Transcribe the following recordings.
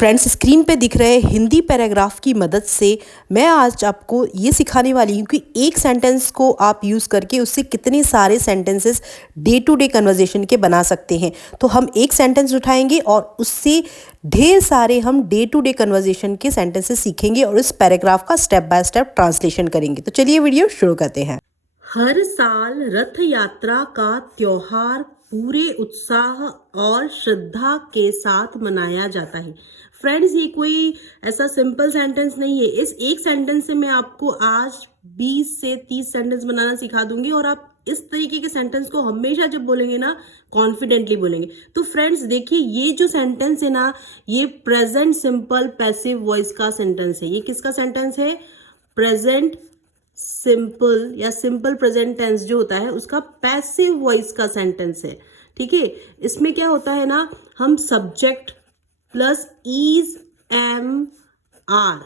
Friends, screen पे दिख रहे हिंदी पैराग्राफ की मदद से मैं आज आपको ये सिखाने वाली हूँ कि एक सेंटेंस को आप यूज़ करके उससे कितने सारे sentences day to day conversation के बना सकते हैं। तो हम एक सेंटेंस उठाएंगे और उससे ढेर सारे हम डे टू डे कन्वर्जेशन के सेंटेंसेस सीखेंगे और इस पैराग्राफ का स्टेप बाय स्टेप ट्रांसलेशन करेंगे। तो चलिए वीडियो शुरू करते हैं। हर साल रथ यात्रा का त्योहार पूरे उत्साह और श्रद्धा के साथ मनाया जाता है। फ्रेंड्स, ये कोई ऐसा सिंपल सेंटेंस नहीं है। इस एक सेंटेंस से मैं आपको आज 20 से 30 सेंटेंस बनाना सिखा दूंगी और आप इस तरीके के सेंटेंस को हमेशा जब बोलेंगे ना, कॉन्फिडेंटली बोलेंगे। तो फ्रेंड्स देखिए, ये जो सेंटेंस है ना, ये प्रेजेंट सिंपल पैसिव वॉइस का सेंटेंस है। ये किसका सेंटेंस है? प्रेजेंट सिंपल या सिंपल प्रेजेंट टेंस जो होता है उसका पैसिव वॉइस का सेंटेंस है। ठीक है, इसमें क्या होता है ना, हम subject plus is am are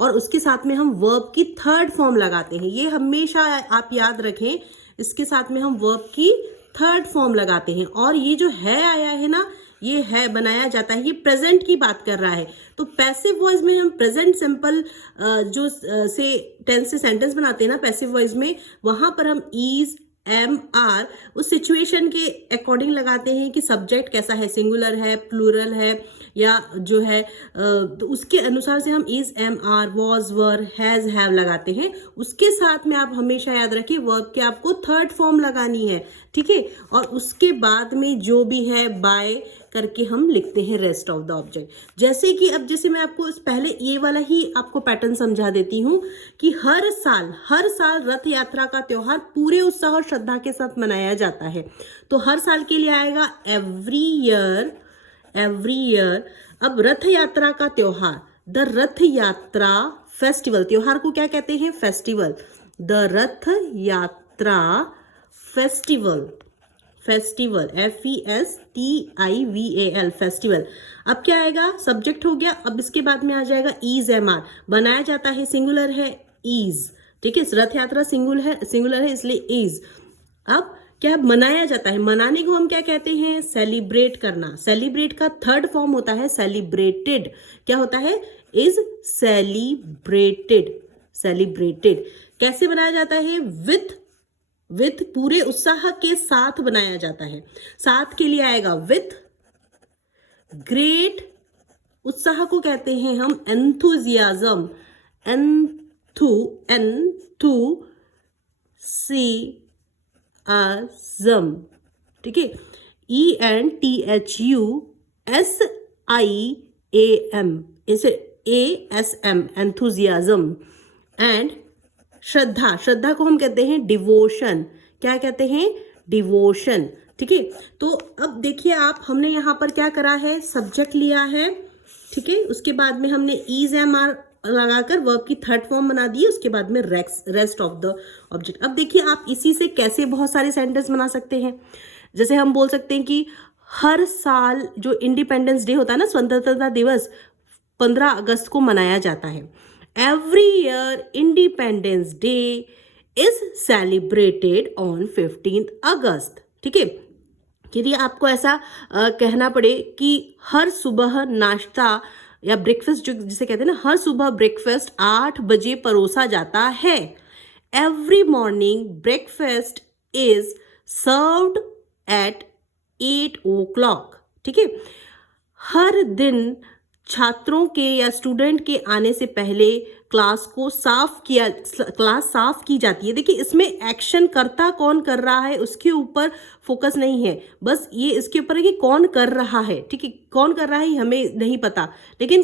और उसके साथ में हम वर्ब की थर्ड फॉर्म लगाते हैं। ये हमेशा आप याद रखें, इसके साथ में हम वर्ब की थर्ड फॉर्म लगाते हैं। और ये जो है आया है ना, ये है बनाया जाता है, ये प्रेजेंट की बात कर रहा है। तो पैसिव वॉइस में हम प्रेजेंट सिंपल जो से टेंस से सेंटेंस बनाते हैं ना पैसिव वॉइस में, वहां पर हम इज एम आर उस सिचुएशन के अकॉर्डिंग लगाते हैं कि सब्जेक्ट कैसा है, सिंगुलर है, प्लूरल है, या जो है तो उसके अनुसार से हम is am are was were has have लगाते हैं। उसके साथ में आप हमेशा याद रखिए वर्ब के आपको थर्ड फॉर्म लगानी है। ठीक है, और उसके बाद में जो भी है बाय करके हम लिखते हैं रेस्ट ऑफ द ऑब्जेक्ट। जैसे कि अब जैसे मैं आपको पहले ये वाला ही आपको पैटर्न समझा देती हूँ कि हर साल रथ यात्रा का त्योहार पूरे उत्साह और श्रद्धा के साथ मनाया जाता है। तो हर साल के लिए आएगा एवरी ईयर। अब रथ यात्रा का त्योहार, द रथ यात्रा फेस्टिवल, त्योहार को क्या कहते हैं? फेस्टिवल। द रथ यात्रा फेस्टिवल FESTIVAL फेस्टिवल। अब क्या आएगा? सब्जेक्ट हो गया। अब इसके बाद में आ जाएगा इज एम आर, बनाया जाता है, सिंगुलर है, इज। ठीक है, रथ यात्रा सिंगुलर है इसलिए इज। अब क्या मनाया जाता है? मनाने को हम क्या कहते हैं? सेलिब्रेट करना। सेलिब्रेट का थर्ड फॉर्म होता है सेलिब्रेटेड। क्या होता है? Is celebrated. कैसे बनाया जाता है? विथ पूरे उत्साह के साथ बनाया जाता है। साथ के लिए आएगा विथ। ग्रेट, उत्साह को कहते हैं हम एंथुजियाज्म, एंथुसियाज्म। ठीक है, ENTHUSIAM, इसे ASM, एंथुजियाज्म। एंड श्रद्धा को हम कहते हैं डिवोशन। क्या कहते हैं? डिवोशन। ठीक है, तो अब देखिए आप, हमने यहाँ पर क्या करा है? सब्जेक्ट लिया है। ठीक है, उसके बाद में हमने इज एम आर लगाकर वर्ब की थर्ड फॉर्म बना दी, उसके बाद में रेस्ट ऑफ द ऑब्जेक्ट। अब देखिए आप इसी से कैसे बहुत सारे सेंटेंस बना सकते हैं। जैसे हम बोल सकते हैं कि हर साल जो इंडिपेंडेंस डे होता है ना, स्वतंत्रता दिवस, 15 अगस्त को मनाया जाता है। Every year Independence Day is celebrated on 15th August. ठीक है, यदि आपको ऐसा कहना पड़े कि हर सुबह नाश्ता या ब्रेकफास्ट जो जिसे कहते हैं ना, हर सुबह ब्रेकफास्ट 8 बजे परोसा जाता है। Every morning breakfast is served at 8 o'clock. ठीक है, हर दिन छात्रों के या स्टूडेंट के आने से पहले क्लास साफ की जाती है। देखिए इसमें एक्शन करता कौन कर रहा है उसके ऊपर फोकस नहीं है, बस ये इसके ऊपर है कि कौन कर रहा है। ठीक है, कौन कर रहा है हमें नहीं पता, लेकिन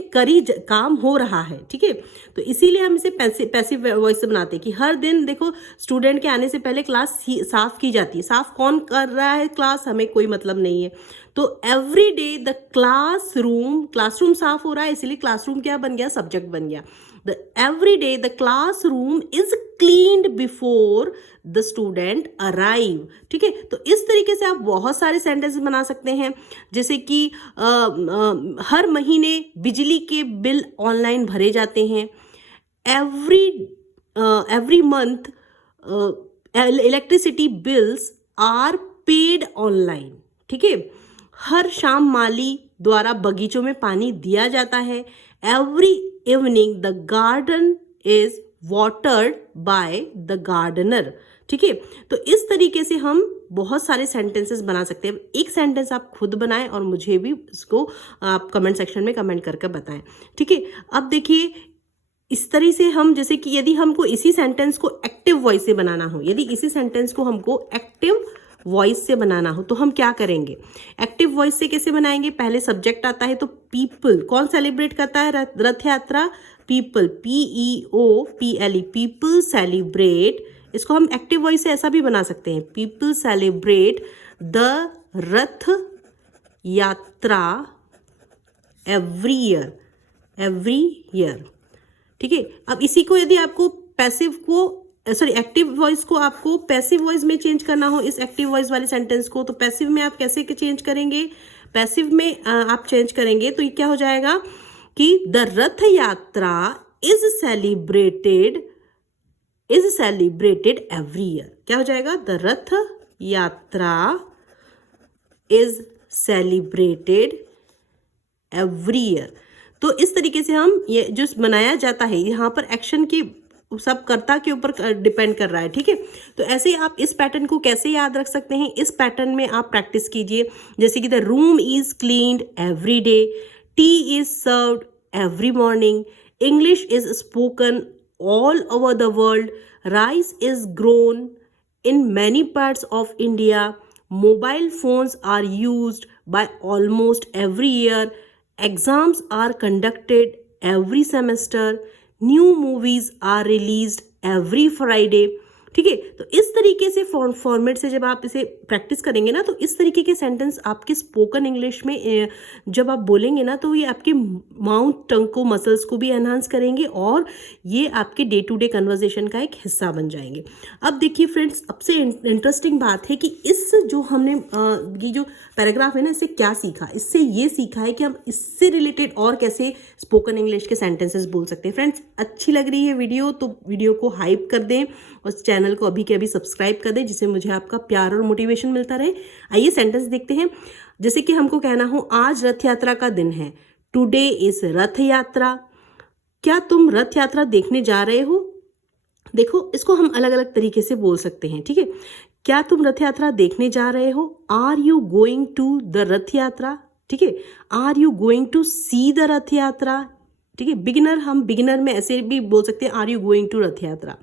काम हो रहा है। ठीक है, तो इसीलिए हम इसे पैसिव वॉइस से बनाते हैं कि हर दिन देखो स्टूडेंट के आने से पहले क्लास साफ की जाती है। साफ कौन कर रहा है क्लास, हमें कोई मतलब नहीं है। तो एवरी डे द क्लासरूम साफ हो रहा है, इसीलिए क्लासरूम क्या बन गया? सब्जेक्ट बन गया। Every day the classroom is cleaned before the student arrive. ठीक है, तो इस तरीके से आप बहुत सारे सेंटेंस बना सकते हैं। जैसे कि हर महीने बिजली के बिल ऑनलाइन भरे जाते हैं। Every month electricity bills are paid online. ठीक है, हर शाम माली द्वारा बगीचों में पानी दिया जाता है। Every evening the garden is watered by the gardener. ठीक है, तो इस तरीके से हम बहुत सारे सेंटेंसेस बना सकते हैं। एक सेंटेंस आप खुद बनाएं और मुझे भी इसको आप कमेंट सेक्शन में कमेंट करके बताएं। ठीक है, अब देखिए इस तरह से हम, जैसे कि यदि हमको इसी सेंटेंस को एक्टिव वॉइस से बनाना हो, यदि इसी सेंटेंस को हमको एक्टिव वॉइस से बनाना हो तो हम क्या करेंगे? एक्टिव वॉइस से कैसे बनाएंगे? पहले सब्जेक्ट आता है तो पीपल, कौन सेलिब्रेट करता है रथ यात्रा? People, PEOPLE, people celebrate. इसको हम एक्टिव वॉइस से ऐसा भी बना सकते हैं, पीपल सेलिब्रेट द रथ यात्रा एवरी ईयर, एवरी ईयर। ठीक है, अब इसी को यदि आपको पैसिव को एक्टिव वॉइस को आपको पैसिव वॉइस में चेंज करना हो, इस एक्टिव वॉइस वाले सेंटेंस को, तो पैसिव में आप कैसे चेंज करेंगे? पैसिव में आप चेंज करेंगे तो ये क्या हो जाएगा कि द रथ यात्रा इज सेलिब्रेटेड एवरी ईयर। क्या हो जाएगा? द रथ यात्रा इज सेलिब्रेटेड एवरी ईयर। तो इस तरीके से हम ये जो बनाया जाता है, यहाँ पर एक्शन की सब कर्ता के ऊपर डिपेंड कर रहा है। ठीक है, तो ऐसे ही आप इस पैटर्न को कैसे याद रख सकते हैं? इस पैटर्न में आप प्रैक्टिस कीजिए, जैसे कि the room is cleaned every day, tea is served every morning, English is spoken all over the world, rice is grown in many parts of India, mobile phones are used by almost every year, exams are conducted every semester, new movies are released every Friday। ठीक है, तो इस तरीके से format से जब आप इसे प्रैक्टिस करेंगे ना, तो इस तरीके के सेंटेंस आपके स्पोकन इंग्लिश में जब आप बोलेंगे ना, तो ये आपके माउथ टंग को, मसल्स को भी एनहांस करेंगे और ये आपके डे टू डे कन्वर्जेशन का एक हिस्सा बन जाएंगे। अब देखिए फ्रेंड्स, सबसे इंटरेस्टिंग बात है कि इस जो हमने ये जो पैराग्राफ है ना, इससे क्या सीखा? इससे ये सीखा है कि हम इससे रिलेटेड और कैसे स्पोकन इंग्लिश के सेंटेंसेस बोल सकते हैं। फ्रेंड्स, अच्छी लग रही है वीडियो तो वीडियो को हाइप कर दें और चैनल को अभी के अभी सब्सक्राइब कर दें, जिससे मुझे आपका प्यार और मोटिवेशन मिलता रहे। आइए सेंटेंस देखते हैं। जैसे कि हमको कहना हो, आज रथ यात्रा का दिन है, टुडे इज रथ यात्रा। क्या तुम रथ यात्रा देखने जा रहे हो? देखो, इसको हम अलग अलग तरीके से बोल सकते हैं। ठीक है, क्या तुम रथ यात्रा देखने जा रहे हो? Are you going to the Rath Yatra? ठीक है, are you going to see the Rath Yatra? ठीक है, हम बिगिनर में ऐसे भी बोल सकते हैं, आर यू गोइंग टू रथ यात्रा,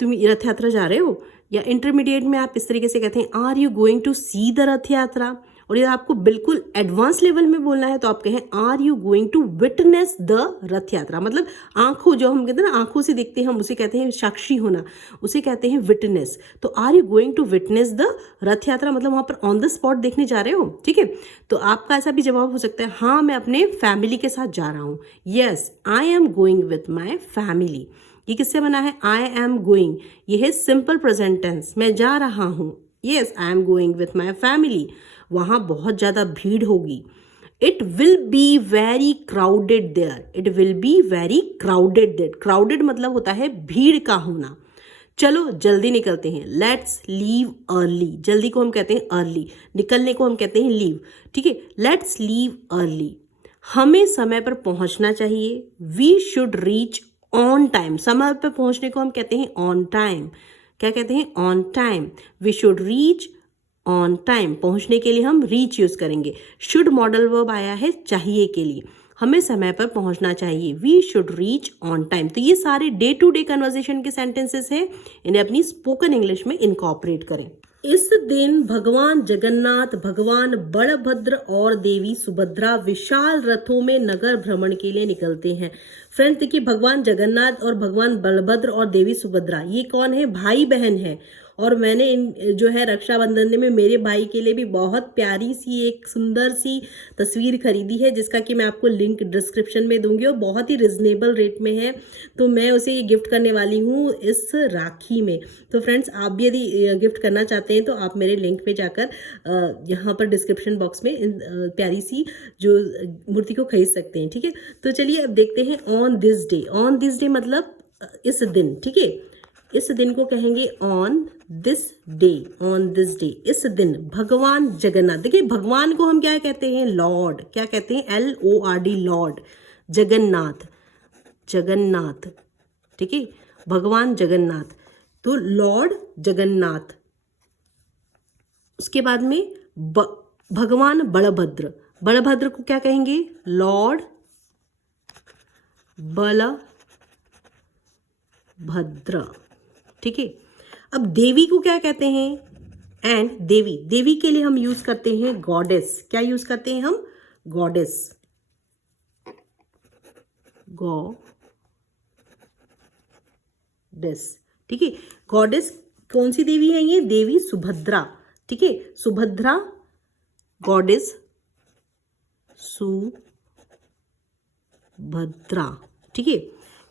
तुम रथ यात्रा जा रहे हो। या इंटरमीडिएट में आप इस तरीके से कहते हैं, are you going to see the Rath Yatra. और यदि आपको बिल्कुल एडवांस लेवल में बोलना है तो आप कहें, are you going to witness the Rath Yatra. मतलब आंखों, जो हम कहते हैं ना, आंखों से देखते हैं हम, उसे कहते हैं साक्षी होना, उसे कहते हैं विटनेस। तो are you going to witness the Rath Yatra, मतलब वहाँ पर ऑन द स्पॉट देखने जा रहे हो। ठीक है, तो आपका ऐसा भी जवाब हो सकता है, हाँ मैं अपने फैमिली के साथ जा रहा हूँ। Yes, I am going with my family. ये किससे बना है? आई एम गोइंग, ये है सिंपल प्रेजेंट टेंस, मैं जा रहा हूँ। Yes, I am going with my family. वहाँ बहुत ज़्यादा भीड़ होगी। It will be very crowded there, it will be very crowded there. Crowded मतलब होता है भीड़ का होना। चलो जल्दी निकलते हैं, लेट्स लीव अर्ली। जल्दी को हम कहते हैं अर्ली, निकलने को हम कहते हैं लीव। ठीक है, लेट्स लीव अर्ली। हमें समय पर पहुंचना चाहिए, we should reach on time. समय पर पहुंचने को हम कहते हैं ऑन टाइम। क्या कहते हैं? On time. We should reach on time, पहुंचने के लिए हम रीच यूज करेंगे। शुड मॉडल वर्ब आया है चाहिए के लिए, हमें समय पर पहुंचना चाहिए, we should reach on time. तो ये सारे डे टू डे कन्वर्सेशन के सेंटेंसेस हैं, इन्हें अपनी स्पोकन इंग्लिश में इनकॉर्पोरेट करें। इस दिन भगवान जगन्नाथ, भगवान बलभद्र और देवी सुभद्रा विशाल रथों में नगर भ्रमण के लिए निकलते हैं। फ्रेंड्स देखिए, भगवान जगन्नाथ और भगवान बलभद्र और देवी सुभद्रा, ये कौन है? भाई बहन है। और मैंने जो है रक्षाबंधन में मेरे भाई के लिए भी बहुत प्यारी सी एक सुंदर सी तस्वीर खरीदी है, जिसका कि मैं आपको लिंक डिस्क्रिप्शन में दूंगी और बहुत ही रिजनेबल रेट में है। तो मैं उसे ये गिफ्ट करने वाली हूँ इस राखी में। तो फ्रेंड्स, आप भी यदि गिफ्ट करना चाहते हैं तो आप मेरे लिंक पे जाकर यहाँ पर डिस्क्रिप्शन बॉक्स में प्यारी सी जो मूर्ति को खरीद सकते हैं। ठीक है, तो चलिए अब देखते हैं on this day. On this day मतलब इस दिन। ठीक है, इस दिन को कहेंगे on this day, on this day, इस दिन भगवान जगन्नाथ। देखिए भगवान को हम क्या कहते हैं, लॉर्ड, क्या कहते हैं, LORD, लॉर्ड जगन्नाथ, जगन्नाथ, ठीक है, भगवान जगन्नाथ, तो लॉर्ड जगन्नाथ। उसके बाद में भगवान बलभद्र, बलभद्र को क्या कहेंगे, लॉर्ड बलभद्र, ठीक है। अब देवी को क्या कहते हैं, एंड देवी, देवी के लिए हम यूज करते हैं गॉडेस, क्या यूज करते हैं हम, गॉडेस, गॉडेस, ठीक है। गॉडेस कौन सी देवी है ये, देवी सुभद्रा, ठीक है, सुभद्रा गॉडेस सुभद्रा, ठीक है।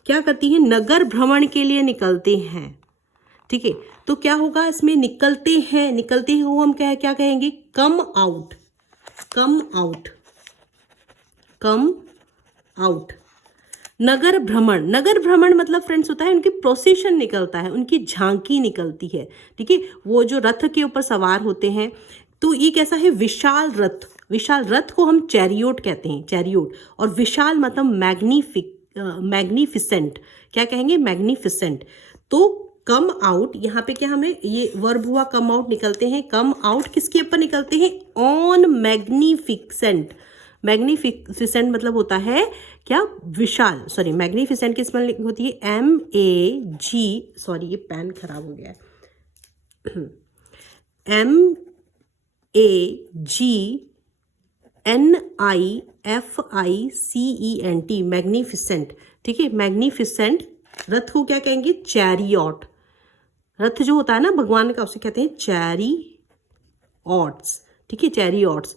क्या करती है, नगर भ्रमण के लिए निकलते हैं, ठीक है। तो क्या होगा इसमें, निकलते हैं, निकलते हैं वो हम क्या क्या कहेंगे, come out, come out, come out. नगर भ्रमण, नगर भ्रमण मतलब फ्रेंड्स होता है उनकी प्रोसेशन निकलता है, उनकी झांकी निकलती है, ठीक है। वो जो रथ के ऊपर सवार होते हैं, तो ये कैसा है, विशाल रथ, विशाल रथ को हम चैरियोट कहते हैं, चैरियोट। और विशाल मतलब मैग्निफिसेंट, क्या कहेंगे, मैग्निफिसेंट। तो कम आउट, यहाँ पे क्या हमें ये वर्ब हुआ, कम आउट, निकलते हैं, कम आउट किसके ऊपर निकलते हैं, ऑन मैग्निफिसेंट, मैग्निफिसेंट मतलब होता है क्या, विशाल, सॉरी मैग्निफिसेंट की स्पेलिंग होती है MAG, सॉरी ये पेन खराब हो गया है, MAGNIFICENT, मैग्निफिसेंट, ठीक है। मैग्निफिसेंट रथ को क्या कहेंगे, चैरियट, रथ जो होता है ना भगवान का उसे कहते हैं चैरियट्स, ठीक है, चैरियट्स।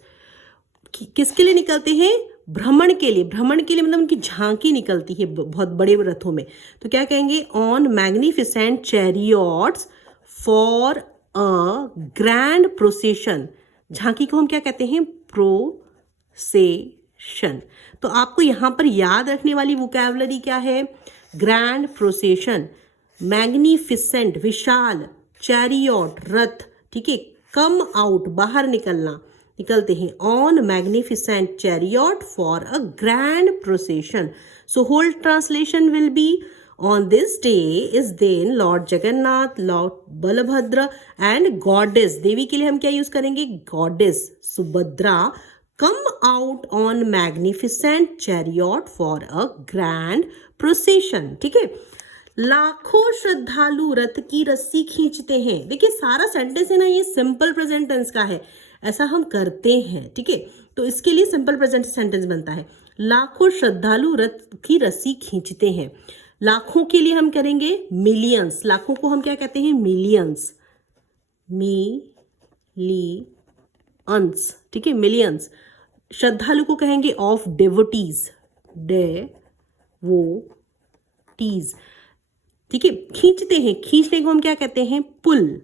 किसके लिए निकलते हैं, भ्रमण के लिए, भ्रमण के लिए मतलब उनकी झांकी निकलती है बहुत बड़े रथों में, तो क्या कहेंगे, on magnificent chariots for a grand procession, झांकी को हम क्या कहते हैं, प्रोसेशन। तो आपको यहाँ पर याद रखने वाली वोकैबुलरी क्या है, ग्रैंड प्रोसेशन, मैग्निफिसेंट विशाल, चैरियट रथ, ठीक है, कम आउट बाहर निकलना, निकलते हैं, on magnificent chariot for a grand procession. So whole translation will be, on this day is then Lord Jagannath, Lord Balabhadra and Goddess, देवी के लिए हम क्या यूज करेंगे, Goddess Subhadra, come out on magnificent chariot for a grand procession, ठीक है। लाखों श्रद्धालु रथ की रस्सी खींचते हैं, देखिए सारा सेंटेंस है ना ये सिंपल प्रेजेंट टेंस का है, ऐसा हम करते हैं, ठीक है। तो इसके लिए सिंपल प्रेजेंट सेंटेंस बनता है, लाखों श्रद्धालु रथ की रस्सी खींचते हैं। लाखों के लिए हम करेंगे मिलियंस, लाखों को हम क्या कहते हैं, मिलियंस, मिलियंस, ठीक है, मिलियंस। श्रद्धालु को कहेंगे ऑफ डेवोटीज, डेवोटीज, ठीक है। खींचते हैं, खींचने को हम क्या कहते हैं, पुल,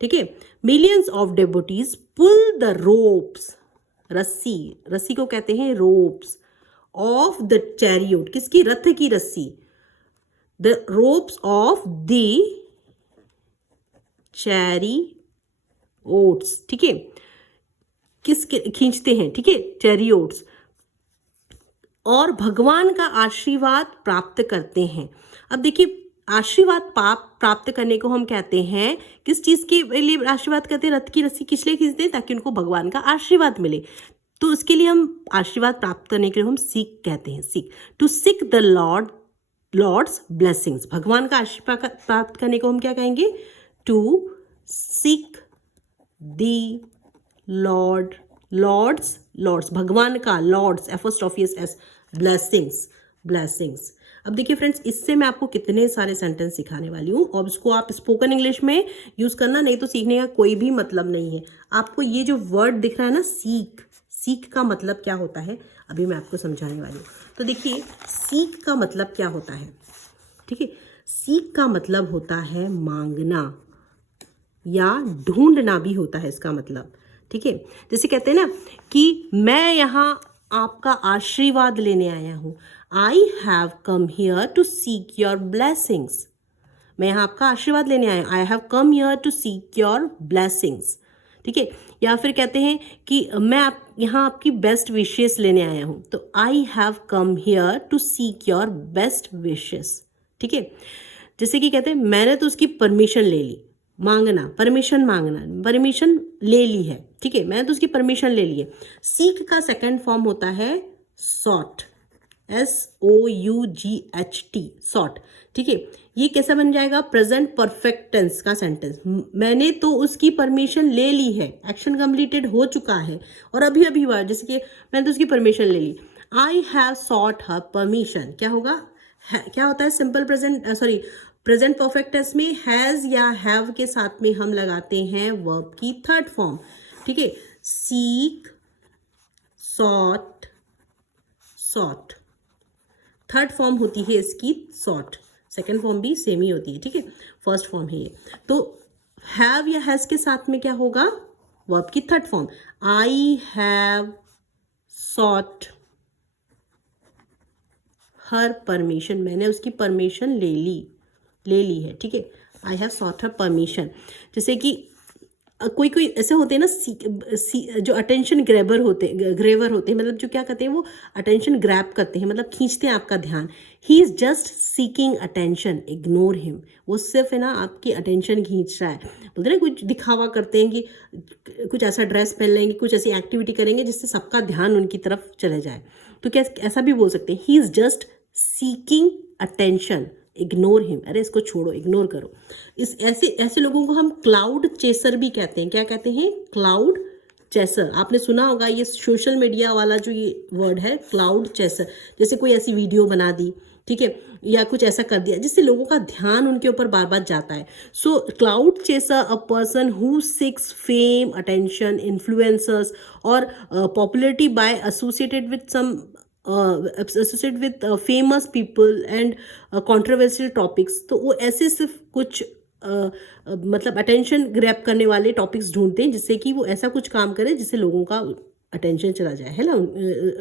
ठीक है। Millions of devotees pull the ropes, रस्सी, रस्सी को कहते हैं रोप्स, ऑफ द चैरियट, किसकी, रथ की रस्सी, the ropes of the chariots, ठीक है, किसके खींचते हैं, ठीक है, चैरियट्स, और भगवान का आशीर्वाद प्राप्त करते हैं। अब देखिए आशीर्वाद प्राप्त करने को हम कहते हैं, किस चीज के लिए आशीर्वाद करते हैं, रथ की रस्सी किस लिए खींचते हैं, ताकि उनको भगवान का आशीर्वाद मिले। तो उसके लिए हम आशीर्वाद प्राप्त करने के लिए हम सीक कहते हैं, seek, to seek the lord's blessings, भगवान का आशीर्वाद प्राप्त करने को हम क्या कहेंगे, टू सीक द लॉर्ड्स भगवान का, लॉर्ड्स एफोस्ट्रोफियस ब्लेसिंग्स, ब्लेसिंग्स। अब देखिए फ्रेंड्स, इससे मैं आपको कितने सारे सेंटेंस सिखाने वाली हूँ, और इसको आप स्पोकन इंग्लिश में यूज करना, नहीं तो सीखने का कोई भी मतलब नहीं है। आपको ये जो वर्ड दिख रहा है ना, सीक, सीख का मतलब क्या होता है, अभी मैं आपको समझाने वाली हूँ। तो देखिए सीख का मतलब क्या होता है, ठीक है, सीख का मतलब होता है मांगना या ढूंढना भी होता है इसका मतलब, ठीक है। जैसे कहते हैं ना कि मैं यहाँ आपका आशीर्वाद लेने आया हूँ, I have come here to seek your blessings, मैं यहाँ आपका आशीर्वाद लेने आया हूँ, I have come here to seek your blessings, ठीक है। या फिर कहते हैं कि मैं यहाँ आपकी बेस्ट विशेस लेने आया हूँ, तो I have come here to seek your best wishes, ठीक है। जैसे कि कहते हैं मैंने तो उसकी परमिशन ले ली, मांगना, परमिशन मांगना, परमिशन ले ली है, ठीक है, मैंने तो उसकी परमिशन ले ली है। सीक का सेकंड फॉर्म होता है सॉट, SOUGHT, सॉट, ठीक है। ये कैसा बन जाएगा? प्रेजेंट परफेक्ट टेंस का सेंटेंस। मैंने तो उसकी परमिशन ले ली है, एक्शन कंप्लीटेड हो चुका है और अभी अभी हुआ, जैसे कि मैंने तो उसकी परमिशन ले ली, I have sought her permission. क्या होगा? क्या होता है simple present, sorry, present perfect tense में हैज़ या हैव के साथ में हम लगाते हैं वर्ब की थर्ड फॉर्म, ठीक है। Seek, sought, sought, third form होती है इसकी सॉट, सेकेंड फॉर्म भी सेम ही होती है, ठीक है, फर्स्ट फॉर्म है ये। तो हैव या हैज़ के साथ में क्या होगा? वर्ब की third form, I have sought her permission, मैंने उसकी परमिशन ले ली है, ठीक है, आई हैव सॉट हर परमिशन। जैसे कि कोई कोई ऐसे होते हैं ना, जो अटेंशन ग्रेवर होते हैं, मतलब जो क्या करते हैं, वो अटेंशन ग्रैब करते हैं, मतलब खींचते हैं आपका ध्यान। He is just seeking attention, ignore him. वो सिर्फ है ना आपकी अटेंशन खींच रहा है। बोलते हैं कुछ दिखावा करते हैं कि कुछ ऐसा ड्रेस पहन लेंगे, कुछ ऐसी एक्टिविटी करेंगे जिससे सबका ध्यान उनकी तरफ चले जाए, तो क्या ऐसा भी बोल सकते हैं, he is just seeking attention, ignore him. अरे इसको छोड़ो, इग्नोर करो। इस ऐसे लोगों को हम क्लाउड चेसर भी कहते हैं। क्या कहते हैं? Cloud chaser. आपने सुना होगा ये सोशल मीडिया वाला जो ये वर्ड है, क्लाउड चेसर। जैसे कोई ऐसी वीडियो बना दी, ठीक है, या कुछ ऐसा कर दिया जिससे लोगों का ध्यान उनके ऊपर बार बार जाता है। So cloud chaser, a person who seeks fame, attention, influencers और popularity by associated with some associate with famous people and controversial topics. तो वो ऐसे सिर्फ कुछ मतलब अटेंशन ग्रैब करने वाले टॉपिक्स ढूंढते हैं जिससे कि वो ऐसा कुछ काम करे जिससे लोगों का अटेंशन चला जाए, है ना,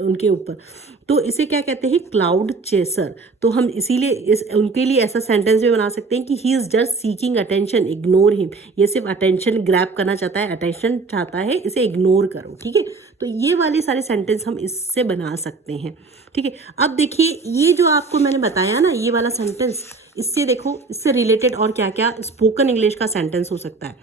उनके ऊपर। तो इसे क्या कहते हैं? Cloud chaser. तो हम इसीलिए उनके लिए ऐसा सेंटेंस भी बना सकते हैं कि he is just seeking attention, ignore him. ये सिर्फ अटेंशन ग्रैब करना चाहता है, अटेंशन चाहता है, इसे इग्नोर करो, ठीक है। तो ये वाले सारे सेंटेंस हम इससे बना सकते हैं, ठीक है। अब देखिए ये जो आपको मैंने बताया ना, ये वाला सेंटेंस, इससे देखो इससे रिलेटेड और क्या क्या स्पोकन इंग्लिश का सेंटेंस हो सकता है।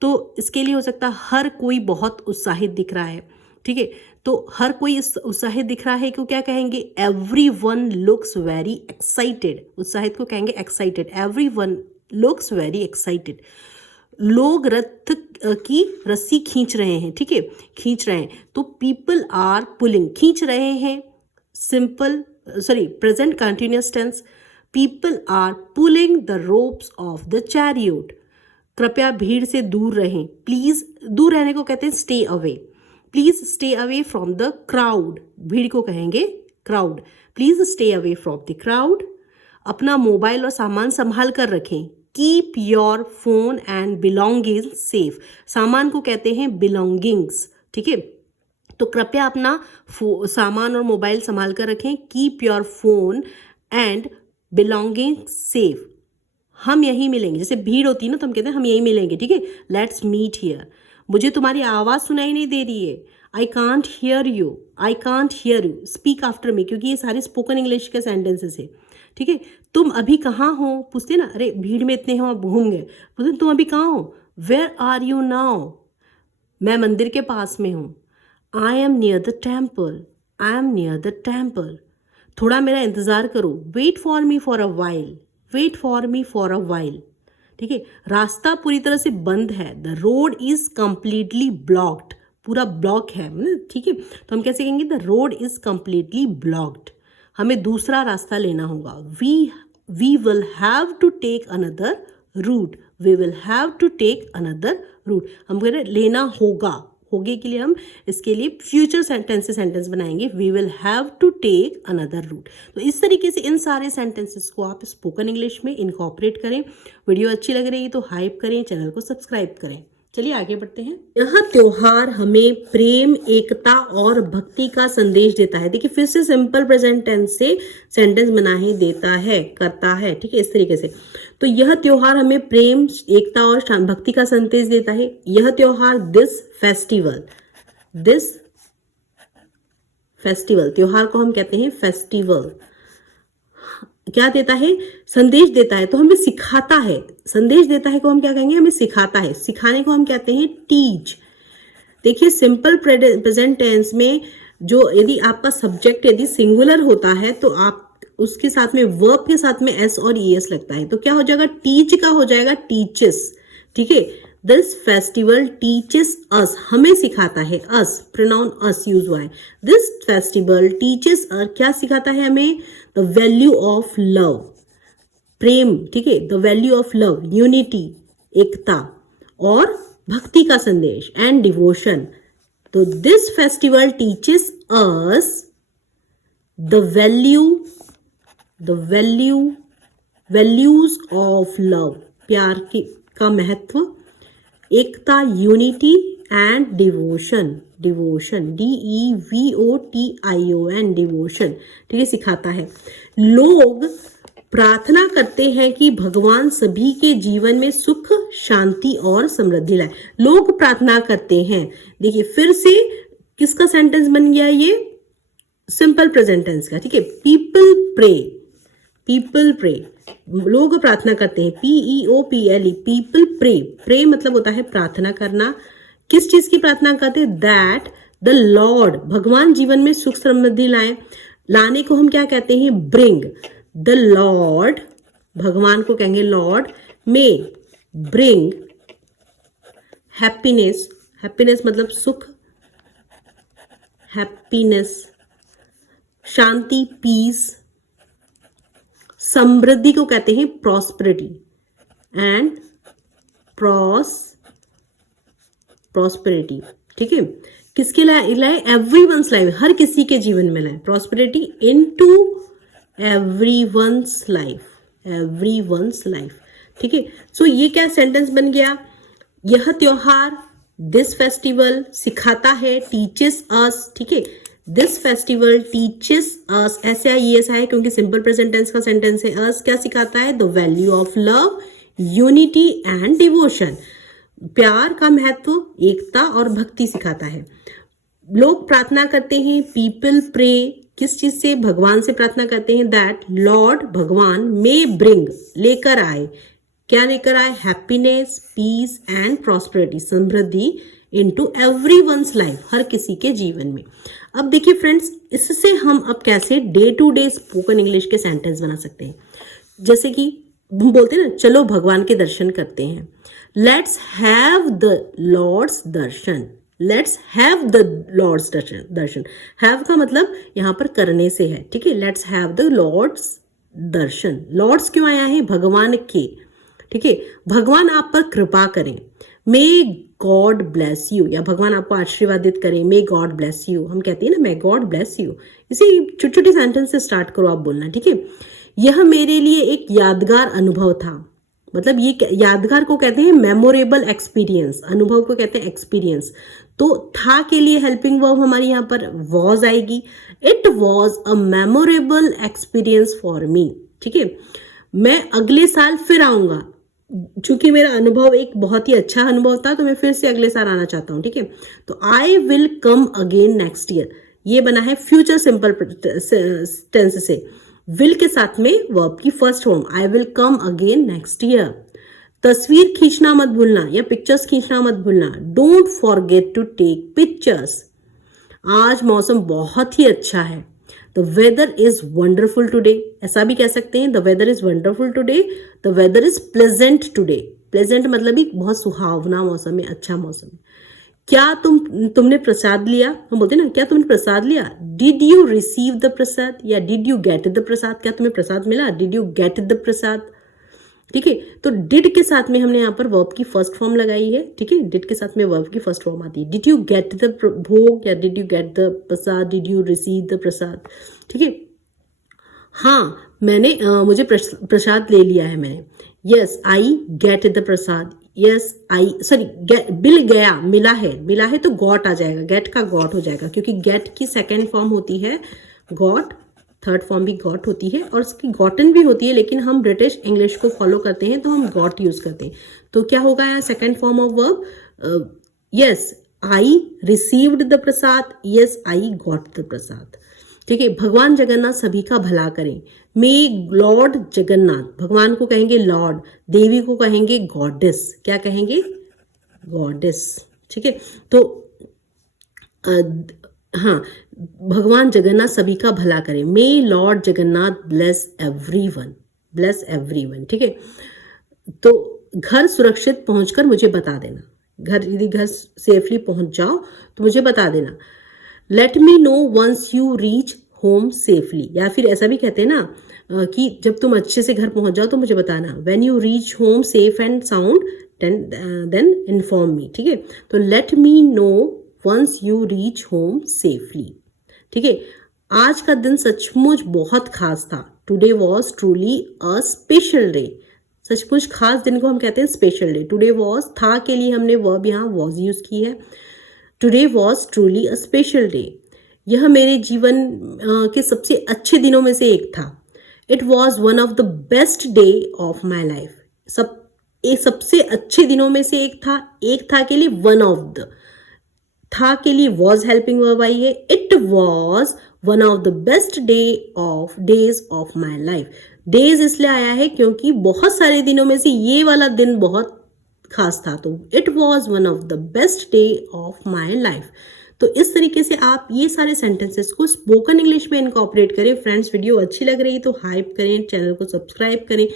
तो इसके लिए हो सकता है हर कोई बहुत उत्साहित दिख रहा है, ठीक है। तो हर कोई उत्साहित दिख रहा है, क्यों क्या कहेंगे? Every one looks very excited. उत्साहित को कहेंगे excited. Every one looks very excited. लोग रथ की रस्सी खींच रहे हैं, ठीक है, खींच रहे हैं। तो पीपल आर पुलिंग, खींच रहे हैं, simple sorry present continuous tense. People are pulling the ropes of the chariot. कृपया भीड़ से दूर रहें। प्लीज, दूर रहने को कहते हैं stay away. Please stay away from the crowd. भीड़ को कहेंगे crowd. Please stay away from the crowd. अपना मोबाइल और सामान संभाल कर रखें। Keep your phone and belongings safe. सामान को कहते हैं बिलोंगिंग्स, ठीक है। तो कृपया अपना सामान और मोबाइल संभाल कर रखें। Keep your phone and belongings safe. हम यहीं मिलेंगे। जैसे भीड़ होती है ना, तो हम कहते हैं हम यहीं मिलेंगे, ठीक है। Let's meet here. मुझे तुम्हारी आवाज़ सुनाई नहीं दे रही है। I can't hear you. I can't hear you. Speak after me, क्योंकि ये सारे स्पोकन इंग्लिश के सेंटेंसेस है, ठीक है। तुम अभी कहाँ हो? पूछते ना, अरे भीड़ में इतने हो, घूम गए। बोलते तुम अभी कहाँ हो? Where are you now? मैं मंदिर के पास में हूँ। I am near the temple. I am near the temple. थोड़ा मेरा इंतज़ार करो। Wait for me for a while. Wait for me for a while, ठीक है। रास्ता पूरी तरह से बंद है। The road is completely blocked. पूरा ब्लॉक है, ठीक है। तो हम कैसे कहेंगे? The road is completely blocked. हमें दूसरा रास्ता लेना होगा। We will have to take another route. We will have to take another route. हम कह रहे लेना होगा, होगे के लिए हम इसके लिए फ्यूचर सेंटेंस बनाएंगे। We will have to take another route. तो इस तरीके से इन सारे सेंटेंसेस को आप स्पोकन इंग्लिश में इनकॉर्पोरेट करें। वीडियो अच्छी लग रही है तो हाइप करें, चैनल को सब्सक्राइब करें। चलिए आगे बढ़ते हैं। यह त्योहार हमें प्रेम, एकता और भक्ति का संदेश देता है। देखिए फिर से सिंपल प्रेजेंट टेंस से सेंटेंस बना है, देता है, करता है, ठीक है, इस तरीके से। तो यह त्योहार हमें प्रेम, एकता और भक्ति का संदेश देता है। यह त्योहार, दिस फेस्टिवल, त्योहार को हम कहते हैं फेस्टिवल। क्या देता है? संदेश देता है, तो हमें सिखाता है। संदेश देता है को हम क्या कहेंगे? हमें सिखाता है। सिखाने को हम कहते हैं टीच। देखिए सिंपल प्रेजेंट टेंस में जो यदि आपका सब्जेक्ट यदि सिंगुलर होता है तो आप उसके साथ में वर्ब के साथ में एस और ईएस लगता है, तो क्या हो जाएगा? टीच का हो जाएगा टीचेस, ठीक है। दिस फेस्टिवल टीचेस अस, हमें सिखाता है, अस, प्रोनाउन अस यूज हुआ है। दिस फेस्टिवल टीचेस अस, क्या सिखाता है हमें? द वैल्यू ऑफ लव, प्रेम, ठीक है, the value of love, unity, एकता और भक्ति का संदेश, एंड डिवोशन। तो this festival teaches us the values of love, प्यार की का महत्व, एकता, unity and devotion, DEVOTION, devotion, ठीक है, सिखाता है। लोग प्रार्थना करते हैं कि भगवान सभी के जीवन में सुख, शांति और समृद्धि लाए। लोग प्रार्थना करते हैं। देखिए फिर से किसका सेंटेंस बन गया? ये सिंपल प्रेजेंट टेंस का, ठीक है। पीपल प्रे, लोग प्रार्थना करते हैं, PEOPLE, पीपल प्रे मतलब होता है प्रार्थना करना। किस चीज की प्रार्थना करते हैं? दैट द लॉर्ड, भगवान जीवन में सुख समृद्धि लाए। लाने को हम क्या कहते हैं? ब्रिंग। द लॉर्ड, भगवान को कहेंगे लॉर्ड, में ब्रिंग हैप्पीनेस, मतलब सुख, हैप्पीनेस, शांति, पीस, समृद्धि को कहते हैं प्रॉस्पेरिटी एंड प्रॉस्पेरिटी, ठीक है। किसके लाए? एवरीवन्स लाइफ, हर किसी के जीवन में लाए। प्रॉस्पेरिटी इनटू एवरीवन्स लाइफ, ठीक है। सो ये क्या सेंटेंस बन गया? यह त्योहार, दिस फेस्टिवल, सिखाता है, टीचेस अस, ठीक है। दिस फेस्टिवल टीचेस अस, ऐसे ES है क्योंकि सिंपल प्रेजेंट टेंस का सेंटेंस है। अस क्या सिखाता है? The value of love, unity and devotion, प्यार का महत्व, एकता और भक्ति सिखाता है। लोग प्रार्थना करते हैं, पीपल प्रे, किस चीज से? भगवान से प्रार्थना करते हैं। दैट लॉर्ड, भगवान, मे ब्रिंग, लेकर आए, क्या लेकर आए? हैप्पीनेस, पीस एंड प्रॉस्पेरिटी, समृद्धि, इनटू एवरीवन्स लाइफ, हर किसी के जीवन में। अब देखिए फ्रेंड्स, इससे हम अब कैसे day to day spoken English के सेंटेंस बना सकते हैं। जैसे कि हम बोलते हैं ना, चलो भगवान के दर्शन करते हैं। Let's have the lord's darshan, darshan. Have का मतलब यहाँ पर करने से है, ठीक है। Let's have the lord's darshan. Lord's क्यों आया है? भगवान के, ठीक है। भगवान आप पर कृपा करें, मे गॉड ब्लेस यू, या भगवान आपको आशीर्वादित करें, मे गॉड ब्लेस यू। हम कहते हैं ना, मे गॉड ब्लेस यू। इसी छोटे छोटे सेंटेंस से स्टार्ट करो आप बोलना, ठीक है। यह मेरे लिए एक यादगार अनुभव था, मतलब ये यादगार को कहते हैं मेमोरेबल एक्सपीरियंस, अनुभव को कहते हैं एक्सपीरियंस। तो था के लिए हेल्पिंग वर्ब हमारी यहाँ पर वॉज आएगी। It was a memorable experience for me, ठीक है। मैं अगले साल फिर आऊंगा, चूंकि मेरा अनुभव एक बहुत ही अच्छा अनुभव था तो मैं फिर से अगले साल आना चाहता हूं, ठीक है। तो I will come again next year, ये बना है फ्यूचर सिंपल टेंस से। विल के साथ में वर्ब की first form, I will come again next year. तस्वीर खींचना मत भूलना या पिक्चर्स खींचना मत भूलना, don't forget to take pictures. आज मौसम बहुत ही अच्छा है, the weather is wonderful today, ऐसा भी कह सकते हैं, the weather is wonderful today, the weather is pleasant today. Pleasant मतलब एक बहुत सुहावना मौसम है, अच्छा मौसम है। क्या तुमने प्रसाद लिया, हम बोलते हैं ना, क्या तुमने प्रसाद लिया? डिड यू रिसीव द प्रसाद या डिड यू गेट द प्रसाद, क्या तुम्हें प्रसाद मिला? Did you get the prasad, ठीक है। तो डिड के साथ में हमने यहाँ पर वर्ब की फर्स्ट फॉर्म लगाई है, ठीक है। डिड के साथ में वर्ब की फर्स्ट फॉर्म आती है। Did you get the bhog या did you get the prasad, did you receive the prasad, ठीक है। हाँ मैंने मुझे प्रसाद ले लिया है मैंने, yes I get the prasad, yes I sorry bill गया, मिला है तो गॉट आ जाएगा, गेट का गॉट हो जाएगा, क्योंकि गेट की सेकेंड फॉर्म होती है गॉट, थर्ड फॉर्म भी गॉट होती है और उसकी गॉटन भी होती है, लेकिन हम ब्रिटिश इंग्लिश को फॉलो करते हैं तो हम गॉट यूज करते हैं। तो क्या होगा यहाँ second form of verb, yes I received the prasad, yes I got the prasad. ठीक है, भगवान जगन्नाथ सभी का भला करें। मे लॉर्ड जगन्नाथ, भगवान को कहेंगे लॉर्ड, देवी को कहेंगे गॉडेस, क्या कहेंगे गॉडेस। ठीक है, तो हाँ, भगवान जगन्नाथ सभी का भला करें। May Lord Jagannath bless everyone, bless everyone. ठीक है, तो घर सुरक्षित पहुंचकर मुझे बता देना, यदि घर सेफली पहुंच जाओ तो मुझे बता देना। Let me know once you reach home safely, या फिर ऐसा भी कहते हैं ना कि जब तुम अच्छे से घर पहुंच जाओ तो मुझे बताना। When you reach home safe and sound then inform me. ठीक है, तो let me know once you reach home safely. ठीक है, आज का दिन सचमुच बहुत खास था। Today was truly a special day. सचमुच खास दिन को हम कहते हैं स्पेशल डे। टुडे वॉज, था के लिए हमने वर्ब यहाँ वॉज यूज की है। Today was truly a special day, यह मेरे जीवन के सबसे अच्छे दिनों में से एक था। It was one of the best day of my life, सबसे अच्छे दिनों में से एक था के लिए वन ऑफ द, था के लिए वॉज हेल्पिंग वर्ब आई है। It was one of the best days of my life. Days इसलिए आया है क्योंकि बहुत सारे दिनों में से ये वाला दिन बहुत खास था, तो it was one of the best day of my life. तो इस तरीके से आप ये सारे सेंटेंसेस को स्पोकन इंग्लिश में इनकॉर्पोरेट करें। फ्रेंड्स, वीडियो अच्छी लग रही तो हाइप करें, चैनल को सब्सक्राइब करें,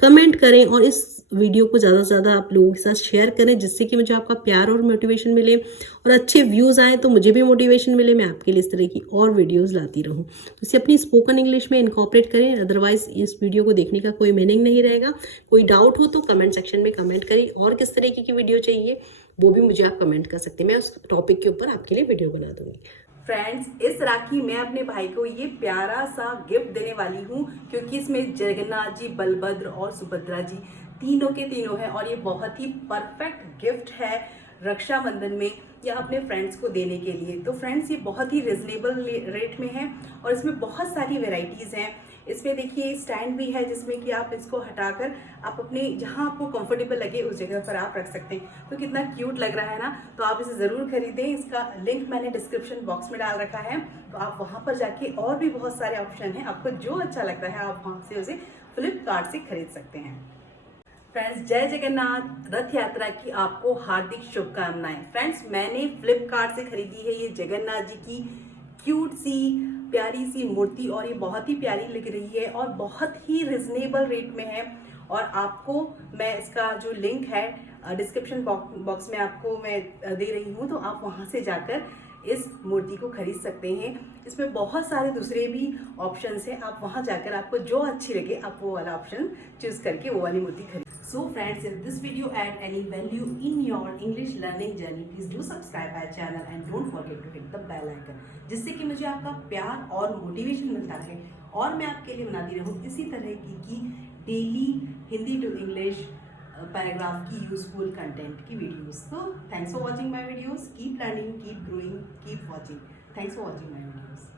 कमेंट करें और इस वीडियो को ज़्यादा से ज़्यादा आप लोगों के साथ शेयर करें, जिससे कि मुझे आपका प्यार और मोटिवेशन मिले और अच्छे व्यूज़ आए तो मुझे भी मोटिवेशन मिले, मैं आपके लिए इस तरह की और वीडियोज़ लाती रहूँ। तो इसे अपनी स्पोकन इंग्लिश में इनकॉर्पोरेट करें, अदरवाइज इस वीडियो को देखने का कोई मीनिंग नहीं रहेगा। कोई डाउट हो तो कमेंट सेक्शन में कमेंट करें, और किस तरीके की वीडियो चाहिए वो भी मुझे आप कमेंट कर सकते हैं, मैं उस टॉपिक के ऊपर आपके लिए वीडियो बना दूंगी। फ्रेंड्स, इस राखी मैं अपने भाई को ये प्यारा सा गिफ्ट देने वाली हूँ, क्योंकि इसमें जगन्नाथ जी, बलभद्र और सुभद्रा जी तीनों के तीनों है और ये बहुत ही परफेक्ट गिफ्ट है रक्षाबंधन में या अपने फ्रेंड्स को देने के लिए। तो फ्रेंड्स, ये बहुत ही रिजनेबल रेट में है और इसमें बहुत सारी वेराइटीज़ हैं। इसमें देखिए स्टैंड भी है जिसमें कि आप इसको हटाकर आप अपने जहाँ आपको कंफर्टेबल लगे उस जगह पर आप रख सकते हैं। तो कितना क्यूट लग रहा है ना, तो आप इसे ज़रूर खरीदें। इसका लिंक मैंने डिस्क्रिप्शन बॉक्स में डाल रखा है, तो आप वहाँ पर जाके और भी बहुत सारे ऑप्शन हैं, आपको जो अच्छा लगता है आप वहाँ से उसे फ्लिपकार्ट से खरीद सकते हैं। फ्रेंड्स, जय जगन्नाथ, रथ यात्रा की आपको हार्दिक शुभकामनाएं। फ्रेंड्स, मैंने फ्लिपकार्ट से खरीदी है ये जगन्नाथ जी की क्यूट सी प्यारी सी मूर्ति और ये बहुत ही प्यारी लग रही है और बहुत ही रिजनेबल रेट में है। और आपको मैं इसका जो लिंक है डिस्क्रिप्शन बॉक्स में आपको मैं दे रही हूँ, तो आप वहाँ से जाकर इस मूर्ति को खरीद सकते हैं। इसमें बहुत सारे दूसरे भी ऑप्शंस हैं, आप वहाँ जाकर आपको जो अच्छी लगे आप वो वाला ऑप्शन चूज करके वो वाली मूर्ति खरीद। So friends, if this video add any value in your English learning journey, please do subscribe my channel and don't forget to hit the bell icon, जिससे कि मुझे आपका प्यार और मोटिवेशन मिलता रहे और मैं आपके लिए बनाती रहूँ इसी तरह की daily Hindi to English paragraph की यूजफुल कंटेंट की वीडियोस। तो thanks for watching my videos, keep learning, keep growing, keep watching. Thanks for watching my videos.